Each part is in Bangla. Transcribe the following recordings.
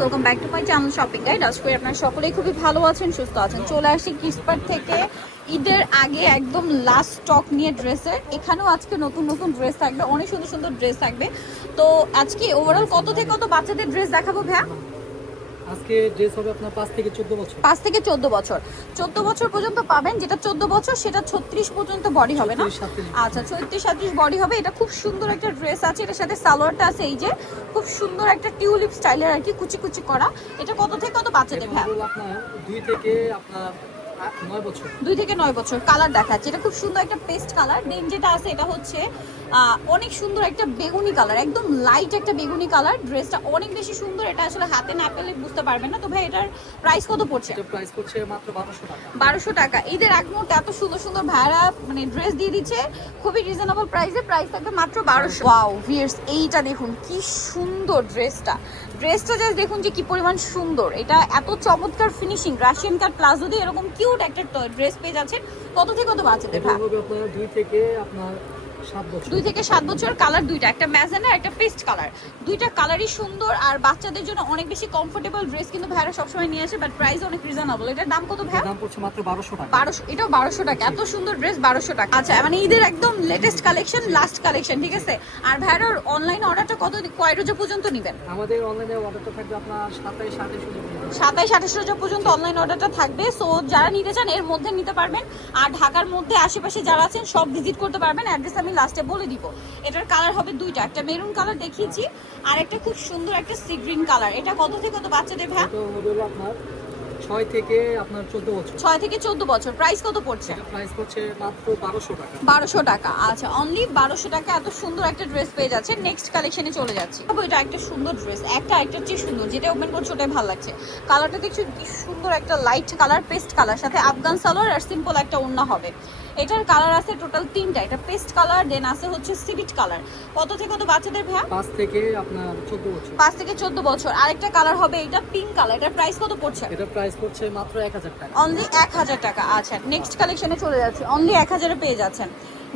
Welcome back to my channel shopping guide. আজকে আপনারা সকলেই খুবই ভালো আছেন, সুস্থ আছেন। চলে আসি কিসপার্ট থেকে ঈদের আগে একদম লাস্ট স্টক নিয়ে ড্রেসের। এখানেও আজকে নতুন নতুন ড্রেস থাকবে, অনেক সুন্দর সুন্দর ড্রেস থাকবে। তো আজকে ওভারঅল কত থেকে কত বাচ্চাদের ড্রেস দেখাবো ভাইয়া? আজকে ড্রেস হবে আপনার 5 থেকে 14 বছর। 5 থেকে 14 বছর, 14 বছর পর্যন্ত পাবেন। যেটা 14 বছর সেটা 36 পর্যন্ত বডি হবে না? আচ্ছা, 36-37 বডি হবে। এটা খুব সুন্দর একটা ড্রেস আছে, এটার সাথে সালোয়ারটা আছে এই যে খুব সুন্দর একটা টিউলিপ স্টাইলের আর কি, কুচি কুচি করা। এটা কত থেকে কত বাচ্চাদের ভাই? আপনার 2 থেকে আপনার 9 বছর। 2 থেকে 9 বছর। কালার দেখাচ্ছে, এটা খুব সুন্দর একটা পেস্ট কালার। দেন যেটা আছে এটা হচ্ছে অনেক সুন্দর একটা বেগুনি কালার, একদম লাইট একটা বেগুনি কালার। ড্রেসটা অনেক বেশি সুন্দর। এটা আসলে হাতে না পেলে বুঝতে পারবেন না। তো ভাই এটার প্রাইস কত পড়ছে? এটা প্রাইস পড়ছে মাত্র 1200 টাকা। 1200 টাকা। ঈদের আগ মুহূর্তে এত সুন্দর সুন্দর ভাইরা মানে ড্রেস দিয়ে দিচ্ছে খুবই রিজনেবল প্রাইসে। প্রাইস থাকবে মাত্র 1200। ওয়াও ভিউয়ার্স, এইটা দেখুন কি সুন্দর ড্রেসটা। ড্রেসটা জাস্ট দেখুন যে কি পরিমাণ সুন্দর। এটা এত চমৎকার ফিনিশিং, রাশিয়ান কাট প্লাজো দিয়ে এরকম কিউট একটা ড্রেস পেয়ে যাচ্ছেন। কত থেকে কত বাচ্চাদের? এটা হবে আপনার 2 থেকে আপনার 7 বছর। 2 থেকে 7 বছর। কালার দুইটা, একটা ম্যাজেন্ডা একটা পেস্ট কালার। দুইটা কালারই সুন্দর আর বাচ্চাদের জন্য অনেক বেশি কমফোর্টেবল ড্রেস কিন্তু ভাইরা সবসময় নিয়ে আসে, বাট প্রাইস অনেক রিজনেবল। এটার দাম কত ভাই? দাম পড়ছে মাত্র 1200 টাকা। 1200, এটাও 1200 টাকা। এত সুন্দর ড্রেস 1200 টাকা। আচ্ছা, মানে ঈদের একদম লেটেস্ট কালেকশন, লাস্ট কালেকশন, ঠিক আছে। আর ভাইরার অনলাইন অর্ডারটা কয় রোজা পর্যন্ত নেবেন? আমাদের অনলাইনে অর্ডারটা থাকবে আপনার 27-28 রোজা পর্যন্ত অনলাইন অর্ডারটা থাকবে। সো যারা নিতে চান এর মধ্যে নিতে পারবেন। আর ঢাকার মধ্যে আশেপাশে যারা আছেন সব ভিজিট করতে পারবেন। অ্যাড্রেস আমি লাস্টে বলে দিব। এটার কালার হবে দুইটা, একটা মেরুন কালার দেখিয়েছি আর একটা খুব সুন্দর একটা সি গ্রিন কালার। এটা কত থেকে কত বাচ্চাদের ভাই? এটা হবে আপনার 6 থেকে আপনার 14 বছর। 6 থেকে 14 বছর। প্রাইস কত পড়ছে? এটা প্রাইস পড়ছে মাত্র 1200 টাকা। 1200 টাকা। আচ্ছা, অনলি 1200 টাকা এত সুন্দর একটা ড্রেস পেয়ে যাচ্ছে। নেক্সট কালেকশনে চলে যাচ্ছি। এটা একটা সুন্দর ড্রেস, একটা চেয়ে সুন্দর। যেটা ওপেন করছে ওটাই ভালো লাগছে। কালারটা দেখছো কি সুন্দর, একটা লাইট কালার পেস্ট কালার, সাথে আফগান সালোয়ার আর সিম্পল একটা ওড়না হবে। এটার কালার আছে টোটাল 3টা। এটা পেস্ট কালার, দেন আছে হচ্ছে সিভিট কালার। কত থেকে কত বাচ্চাদের ভাই? 5 থেকে আপনার 14 বছর। 5 থেকে 14 বছর। আরেকটা কালার হবে এটা পিঙ্ক কালার। এটার প্রাইস কত পড়ছে? এটা প্রাইস পড়ছে মাত্র 1000 টাকা। অনলি 1000 টাকা। আচ্ছা, নেক্সট কালেকশনে চলে যাচ্ছি। অনলি 1000 এ পেয়ে যাচ্ছেন।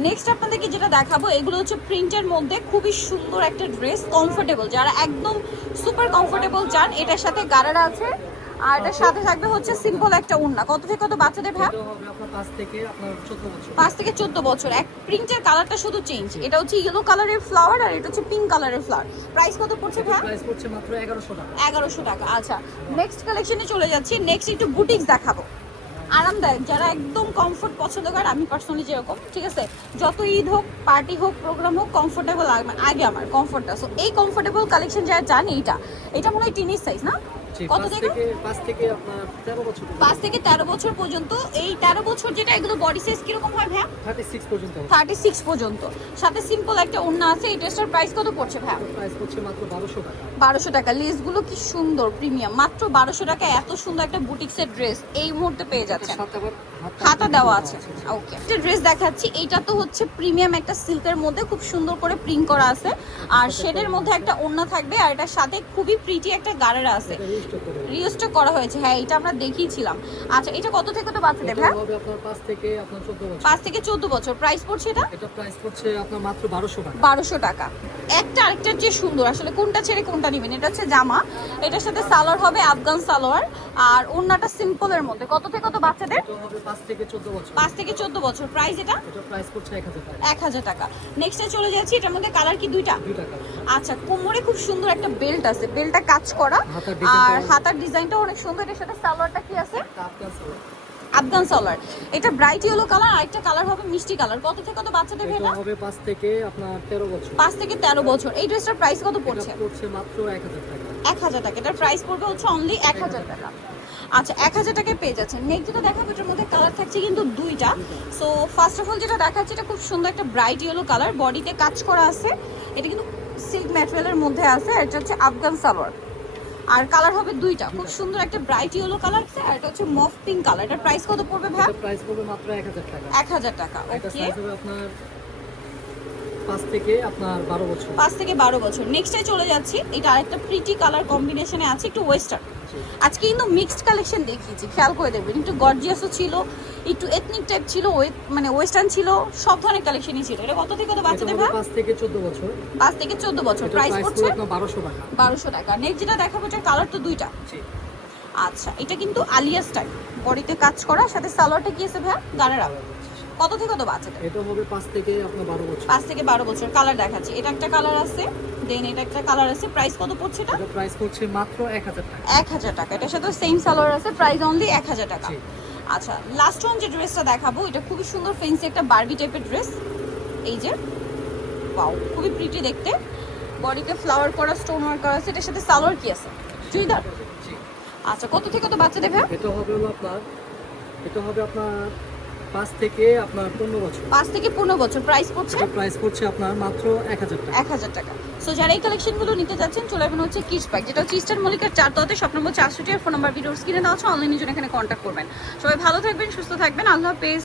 নেক্সট আপনাদেরকে যেটা দেখাবো এগুলো হচ্ছে প্রিন্টের মধ্যে খুবই সুন্দর একটা ড্রেস, কমফোর্টেবল। যারা একদম সুপার কমফোর্টেবল চান, এটার সাথে গারারা আছে আর এটার সাথে থাকবে হচ্ছে সিম্পল একটা ওড়না। কত থেকে কত বাচ্চাদের ভাই? এটা হবে আপনার 5 থেকে আপনার 14 বছর। 5 থেকে 14 বছর। এক প্রিন্টের কালারটা শুধু চেঞ্জ। এটা হচ্ছে ইয়েলো কালারের ফ্লাওয়ার আর এটা হচ্ছে পিঙ্ক কালারের ফ্লাওয়ার। প্রাইস কত পড়ছে ভাই? প্রাইস পড়ছে মাত্র 1100 টাকা। 1100 টাকা। আচ্ছা, নেক্সট কালেকশনে চলে যাচ্ছি। নেক্সট একটু বুটিক্স দেখাবো, আরামদায়ক, যারা একদম কমফোর্ট পছন্দ করে। আমি পার্সোনালি যেরকম, ঠিক আছে, যত ঈদ হোক, পার্টি হোক, প্রোগ্রাম হোক, কমফোর্টেবল আগে আমার কমফোর্টটা। সো এই কমফোর্টেবল কালেকশন যারা চান, এটা মনে হয় টিনিস সাইজ না? কত থেকে? 5 থেকে আপনার 13 বছর। 5 থেকে 13 বছর পর্যন্ত। এই 13 বছর যেটা, এগুলো বডি সাইজ কিরকম হয় ভাই? 36 পর্যন্ত। 36 পর্যন্ত। সাথে সিম্পল একটা ওড়না আছে। এই ড্রেসটার প্রাইস কত পড়ছে ভাই? প্রাইস পড়ছে মাত্র 1200 টাকা। 1200 টাকা। লেসগুলো কি সুন্দর, প্রিমিয়াম। মাত্র 1200 টাকা এত সুন্দর একটা বুটিক্সের ড্রেস এই মুহূর্তে পেয়ে যাচ্ছেন। হাতা দেওয়া আছে। ওকে, একটা ড্রেস দেখাচ্ছি। এইটা তো হচ্ছে প্রিমিয়াম একটা সিল্কের মধ্যে খুব সুন্দর করে প্রিন্ট করা আছে আর শেডের মধ্যে একটা ওড়না থাকবে আর এটার সাথে খুবই প্রিটি একটা গারারা আছে, রিস্টক করা হয়েছে। হ্যাঁ, এটা আমরা দেখিয়েছিলাম। আচ্ছা, এটা কত থেকে কত বাচ্চাদের ভাই? হবে আপনার 5 থেকে আপনার 14 বছর। 5 থেকে 14 বছর। প্রাইস পড়ছে এটা প্রাইস পড়ছে আপনার মাত্র 1200 টাকা। 1200 টাকা। একটা আরেকটার যে সুন্দর, আসলে কোনটা ছেড়ে কোনটা নেবেন। এটা হচ্ছে জামা, এটার সাথে সালোয়ার হবে আফগান সালোয়ার আর ওড়নাটা সিম্পলের মধ্যে। কত থেকে কত বাচ্চাদের? এটা হবে 5 থেকে 14 বছর। 5 থেকে 14 বছর। প্রাইস এটা প্রাইস পড়ছে 1000 টাকা। 1000 টাকা। নেক্সটে চলে যাচ্ছি। এটার মধ্যে কালার কি দুইটা? দুইটা কালার। আচ্ছা, কোমরে খুব সুন্দর একটা বেল্ট আছে, বেল্টটা কাজ করা আর হাতার ডিজাইনটা অনেক সুন্দর। এর সাথে সালোয়ারটা কি আছে? আফগান সালোয়ার। এটা ব্রাইট ইয়েলো কালার আর একটা কালার হবে মিষ্টি কালার। কত থেকে কত বাচ্চাদের এটা হবে 5 থেকে আপনার 13 বছর। 5 থেকে 13 বছর। এই ড্রেসটার প্রাইস কত পড়ছে? এটা পড়ছে মাত্র 1000 টাকা। 1000 টাকা। এটার প্রাইস পড়বে হচ্ছে অনলি 1000 টাকা। আচ্ছা, 1000 টাকায় পেয়ে যাচ্ছেন। নেক্সট যেটা দেখাবো এটার মধ্যে কালার থাকছে কিন্তু দুইটা। সো ফার্স্ট অফ অল যেটা দেখাচ্ছি এটা খুব সুন্দর একটা ব্রাইট ইয়েলো কালার, বডিতে কাজ করা আছে। এটা কিন্তু সিল্ক ম্যাটেরিয়ালের মধ্যে আছে। এটা হচ্ছে আফগান সালোয়ার আর কালার হবে দুইটা। খুব সুন্দর একটা ব্রাইট ইয়েলো কালার আছে আর এটা হচ্ছে মফ পিঙ্ক কালার। এটার প্রাইস কত পড়বে ভাই? এটা প্রাইস পড়বে মাত্র 1000 টাকা। 1000 টাকা। এটা ওকে, সাইজ হবে আপনার 5 থেকে আপনার 12 বছর। 5 থেকে 12 বছর। নেক্সটে চলে যাচ্ছি, এটা আরেকটা প্রিটি কালার কম্বিনেশনে আছে, একটু ওয়েস্টার্ন। আজকে কিন্তু মিক্সড কালেকশন দেখিয়েছি, খেয়াল করে দেখবেন। একটু গর্জিয়াসও ছিল, একটু এথনিক টাইপ ছিল, মানে ওয়েস্টার্ন ছিল, সব ধরনের কালেকশনই ছিল। এটা কত থেকে কত বাচ্চাদের ভাই? 5 থেকে 14 বছর। 5 থেকে 14 বছর। প্রাইস পড়ছে আপনার 1200 টাকা। 1200 টাকা। নেক্সট যেটা দেখাবো, এটার কালার তো দুইটা। জি। আচ্ছা, এটা কিন্তু আলিয়া স্টাইল, বডিতে কাজ করা, সাথে সালোয়ারটা কি আছে ভাই? গানেরা। কত থেকে কত বাচ্চাদের? এটা হবে 5 থেকে আপনার 12 বছর। 5 থেকে 12 বছর। কালার দেখাচ্ছি, এটা একটা কালার আছে, দেন এটা একটা কালার আছে। প্রাইস কত পড়ছে এটা? এটা প্রাইস পড়ছে মাত্র 1000 টাকা। 1000 টাকা। এটার সাথে সেম সালোয়ার আছে, প্রাইস অনলি 1000 টাকা। জি। আচ্ছা, লাস্ট ওয়ান যে ড্রেসটা দেখাবো, এটা খুবই সুন্দর ফেন্সি একটা বারবি টাইপের ড্রেস। এই যে ওয়াও, খুবই প্রিটি দেখতে, বডিতে ফ্লাওয়ার করা, স্টোন ওয়ার্ক করা আছে। এটার সাথে সালোয়ার কি আছে? চুড়িদার। জি। আচ্ছা, কত থেকে কত বাচ্চা দেবে? এটা হবে আপনার 5 থেকে আপনার 15 বছর। 5 থেকে 15 বছর। প্রাইস পড়ছে? এটা প্রাইস পড়ছে আপনার মাত্র 1000 টাকা। 1000 টাকা। সো যারা এই কালেকশনগুলো নিতে যাচ্ছেন, চলে যাবেন হচ্ছে কিডস পার্ক, যেটা হচ্ছে ইস্টার্ন মল্লিকার 4 তলাতে, শপ নম্বর 64 আর ফোন নাম্বার ভিডিওর স্ক্রিনে দেওয়া আছে। অনলাইনে জন্য এখানে কন্ট্যাক্ট করবেন। সবাই ভালো থাকবেন, সুস্থ থাকবেন। আল্লাহ হাফেজ।